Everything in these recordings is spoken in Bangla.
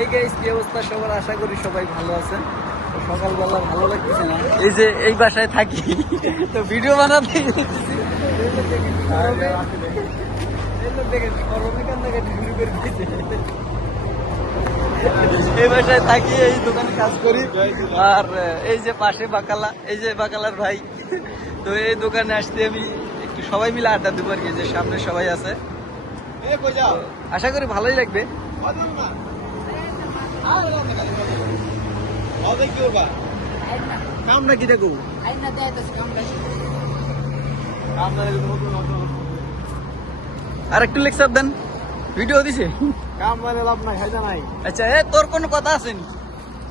এই গাইস কি অবস্থা সবার, আশা করি সবাই ভালো আছেন। তো সকালবেলা ভালো লাগতেছে না, এই যে এই বাসায় থাকি তো ভিডিও বানাতে গেছি। দেখেন গরমে কান্নাকাটি শুরু করে দিয়েছে। এই বাসায় থাকি, এই দোকানে কাজ করি। আর এই যে পাশে বাকালা, এই যে বাকালার ভাই। তো এই দোকানে আসতে আমি একটু সবাই মিলে আড্ডা দেবো আর কি, যে সামনে সবাই আছে। আশা করি ভালোই লাগবে। কাম নাকি দেখো আর একটু লেকচার দেন, ভিডিও দিছে। কাম মানে লাভ নাই, ফায়দা নাই। আচ্ছা এ তোর কোনো কথা আছে নি?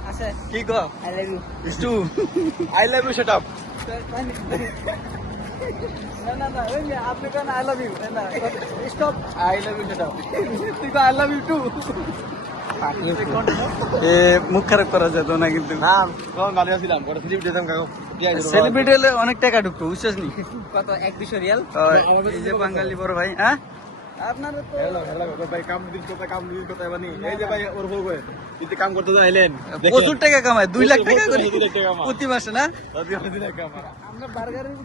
আছে কি কো? I love you. ইষ্টু I love you shut up. না না না, ওই আপনি কেন আই লাভ ইউ না, stop. I love you shut up. তুই আই লাভ ইউ টু। এ মুখ খারাপ করা যেত না কিন্তু। না কোন গালি আছিলাম ওটা স্লিপ দিতাম কাকু। সেলিব্রিটি হলে অনেক টাকা ঢুকতো, বুঝছিস নি? কত 1-200 রিয়াল? এই যে বাঙালি বড় ভাই, হ্যাঁ আপনারা তো হ্যালো হ্যালো ভাই, কাম দিন কথা বানি। এই যে ভাই ওর বউ কই ইতে কাম করতে যাইলেন, প্রচুর টাকা কামায়, 2 লাখ টাকা করে 2 লাখ টাকা কামায়। প্রতি মাসে না? আদি আদি না কাম। আমরা বার্গারের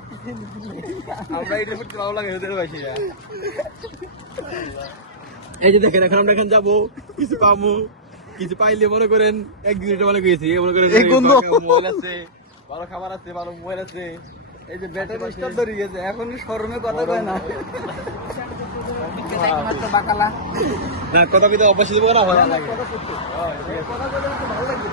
আমরা এটা করতে ভালো লাগে ওদের ভাই। এই যে দেখেন এখন আমরা এখানে যাবো, কিছু পামু, কিছু পাইলে মনে করেন 1 মিনিট মানে গেছি, মনে করেন এই গন্ধ। মোবাইল আছে, ভালো খাবার আছে, ভালো মোবাইল আছে। এই যে ব্যাটারি স্টপ ধরে গেছে, এখন শরমে কথা কয় না। না কথা কিন্তু অবশ্যই দিব না, ভালো লাগে। কথা বলতে একটু ভালো লাগবে।